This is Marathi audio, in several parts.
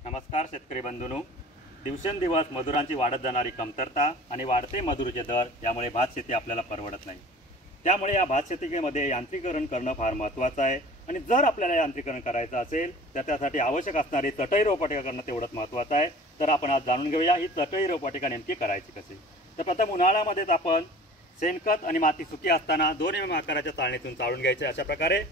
नमस्कार शेतकरी बंधूंनो, दिवसेंदिवस मजुरांची वाढत जाणारी कमतरता आणि वाढते मजुरीचे दर यामुळे भात शेती आपल्याला परवडत नाही। त्यामुळे या भात शेतीमध्ये यांत्रिकीकरण करणं फार महत्त्वाचं आहे आणि जर आपल्याला यांत्रिकीकरण करायचं असेल तर त्यासाठी आवश्यक असणारी चटई रोपवाटिका करणं तेवढंच महत्त्वाचं आहे। तर आपण आज जाणून घेऊया ही चटई रोपवाटिका नेमकी करायची कशी। तर प्रथम उन्हाळ्यामध्येच आपण शेणखत आणि माती सुकी असताना 2 mm आकाराच्या चाळणीतून चाळून घ्यायचे अशा प्रकारे।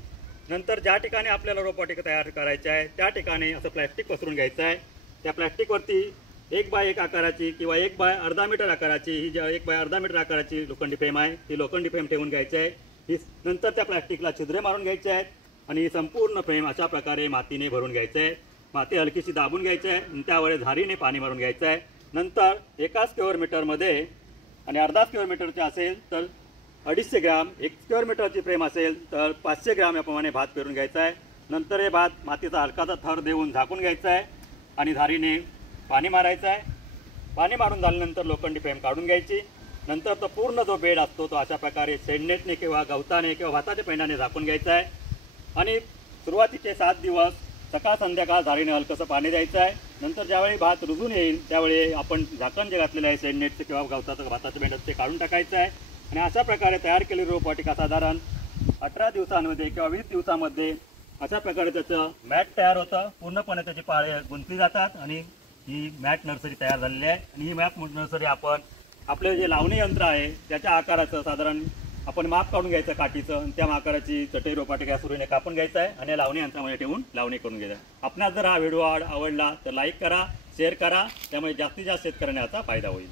नंतर ज्या ठिकाणी आपल्याला रोपवाटिका तयार करायची आहे त्या ठिकाणी असं प्लास्टिक पसरून घ्यायचं आहे। त्या प्लास्टिकवरती 1 बाय 1 आकाराची किंवा 1 बाय अर्धा मीटर आकाराची ही जी 1 बाय अर्धा मीटर आकाराची लोखंडी फ्रेम आहे ती लोखंडी फ्रेम ठेवून घ्यायची आहे। ही नंतर त्या प्लास्टिकला छिद्रे मारून घ्यायचे आहेत आणि ही संपूर्ण फ्रेम अशा प्रकारे मातीने भरून घ्यायचं आहे। माती हलकीशी दाबून घ्यायची आहे आणि त्यावर झारीने पाणी मारून घ्यायचं आहे। नंतर 1 स्क्वेअर मीटरमध्ये आणि अर्धा स्क्वेअर मीटरचे असेल तर 250 ग्राम, 1 स्क्वेअर मीटरची फ्रेम असेल तर 500 ग्राम याप्रमाणे भात पेरून घ्यायचा आहे। नंतर हे भात मातीचा हलकाचा थर देऊन झाकून घ्यायचा आहे आणि धारीने पाणी मारायचं आहे। पाणी मारून झाल्यानंतर लोखंडी फ्रेम काढून घ्यायची। नंतर तो पूर्ण जो बेड असतो तो अशा प्रकारे शेडनेटने किंवा गवताने किंवा भाताच्या पेंडाने झाकून घ्यायचा आहे आणि सुरुवातीचे 7 दिवस सकाळ संध्याकाळ धारीने हलकंसं पाणी द्यायचं आहे। नंतर ज्यावेळी भात रुजून येईल त्यावेळी आपण झाकण जे घातलेलं आहे शेडनेटचे किंवा गवताचं भाताच्या पेंडाचं ते काढून टाकायचं आहे आणि अशा प्रकारे तयार केलेली रोपवाटिका साधारण 18 दिवसांमध्ये किंवा 20 दिवसांमध्ये अशा प्रकारे त्याचं मॅट तयार होतं। पूर्णपणे त्याची पाळे गुंतली जातात आणि ही मॅट नर्सरी तयार झालेली आहे। आणि ही मॅट नर्सरी आपण आपले जे लावणी यंत्र आहे त्याच्या आकाराचं साधारण आपण माप काढून घ्यायचं काठीचं आणि त्या आकाराची चटई रोपवाटिका सुरीने कापून घ्यायचं आहे आणि लावणी यंत्रामध्ये ठेवून लावणी करून घ्यायचं आहे। आपणास जर हा व्हिडिओ आवडला तर लाईक करा, शेअर करा, त्यामुळे जास्तीत जास्त शेतकऱ्यांना याचा फायदा होईल।